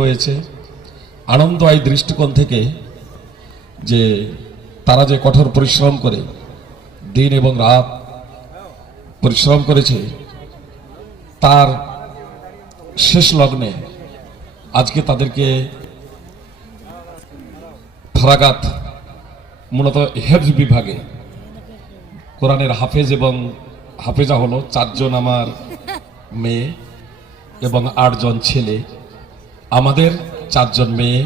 রয়েছে আনন্দ এই দৃষ্টিকোণ থেকে যে তারা যে কঠোর পরিশ্রম করে দিন এবং রাত পরিশ্রম করেছে তার শেষ লগ্নে আজকে তাদেরকে ফারাগাত মূলত হেফজ বিভাগে কোরআনের হাফেজ এবং হাফেজা হলো 4 জন আমার মেয়ে এবং 8 জন ছেলে, আমাদের 4 জন মেয়ে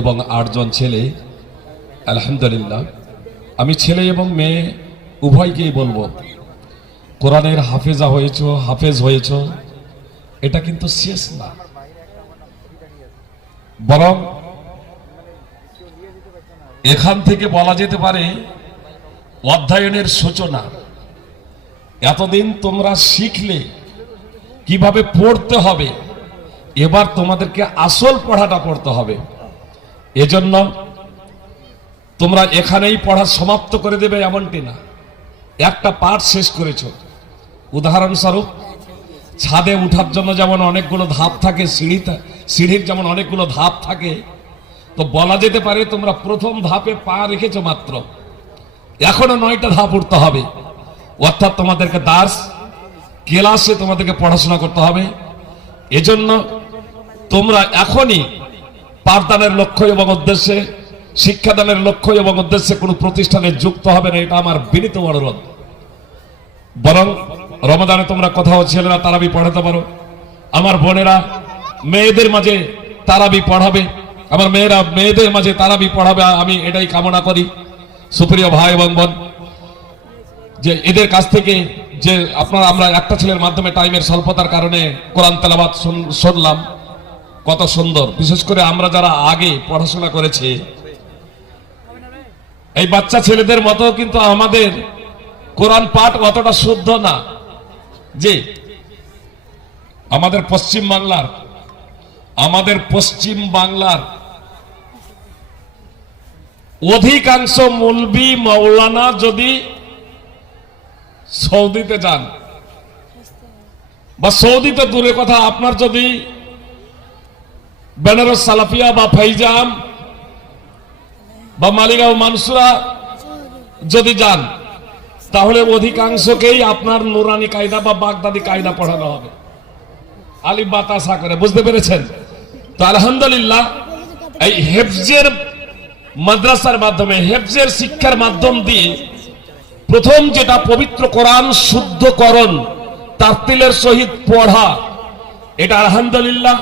এবং 8 জন ছেলে। আলহামদুলিল্লাহ আমি ছেলে এবং মেয়ে উভয়কেই বলবো কোরআনের হাফেজা হয়েছো, হাফেজ হয়েছো, এটা কিন্তু শেষ না, বরং এখান থেকে বলা যেতে পারে অধ্যয়নের সূচনা। এতদিন তোমরা শিখলে কিভাবে পড়তে হবে, এবার তোমাদেরকে আসল পড়াটা পড়তে হবে। এজন্য তোমরা এখানেই পড়া সমাপ্ত করে দেবে এমনটি না, একটা পাঠ শেষ করেছো। উদাহরণস্বরূপ ছাদে উঠার জন্য যেমন অনেকগুলো ধাপ থাকে, সিঁড়ির যেমন অনেকগুলো ধাপ থাকে, তো বলা যেতে পারে তোমরা প্রথম ধাপে পা রেখেছো মাত্র, এখনো 9টা ধাপ উঠতে হবে। অর্থাৎ তোমাদেরকে দার্স ক্লাসে তোমাদেরকে পড়াশোনা করতে হবে। এজন্য তোমরা এখনই পাঠদানের লক্ষ্য এবং উদ্দেশ্যে, শিক্ষাদানের লক্ষ্য এবং উদ্দেশ্যে কোনো প্রতিষ্ঠানে যুক্ত হবে না, এটা আমার বিনীত অনুরোধ। বরং রমাদানে তোমরা কোথাও ছেলেরা তারাবি পড়াতে পারো, আমার বোনেরা মেয়েদের মাঝে তারাবি পড়াবে, আমার মেয়েরা মেয়েদের মাঝে তারাবি পড়াবে, আমি এটাই কামনা করি। সুপ্রিয় ভাই এবং বোন, যে এদের কাছ থেকে যে আমরা একটা ছেলের মাধ্যমে টাইমের স্বল্পতার কারণে কোরআন তেলাওয়াত শুনলাম, কত সুন্দর। বিশেষ করে আমরা যারা আগে পড়াশোনা করেছি, এই বাচ্চা ছেলেদের মতো কিন্তু আমাদের কোরআন পাঠ অতটা শুদ্ধ না। যে আমাদের পশ্চিম বাংলার অধিকাংশ মৌলবি মাওলানা যদি সৌদিতে যান, বা সৌদিতে দূরের কথা, আপনার যদি বেনারস সালাফিয়া বা ফাইজাম বা মালিগাঁও মানসুরা যদি যান, তাহলে অধিকাংশকেই আপনার নুরানি কায়দা বা বাগদাদি কায়দা পড়ানো হবে, আলিফ বা তাসা করে। বুঝতে পেরেছেন? তো আলহামদুলিল্লাহ এই হেফজের মাদ্রাসার মাধ্যমে, হেফজের শিক্ষার মাধ্যম দিয়ে প্রথম যেটা পবিত্র কোরআন শুদ্ধকরণ, তারতিলের সহিত পড়া, এটা আলহামদুলিল্লাহ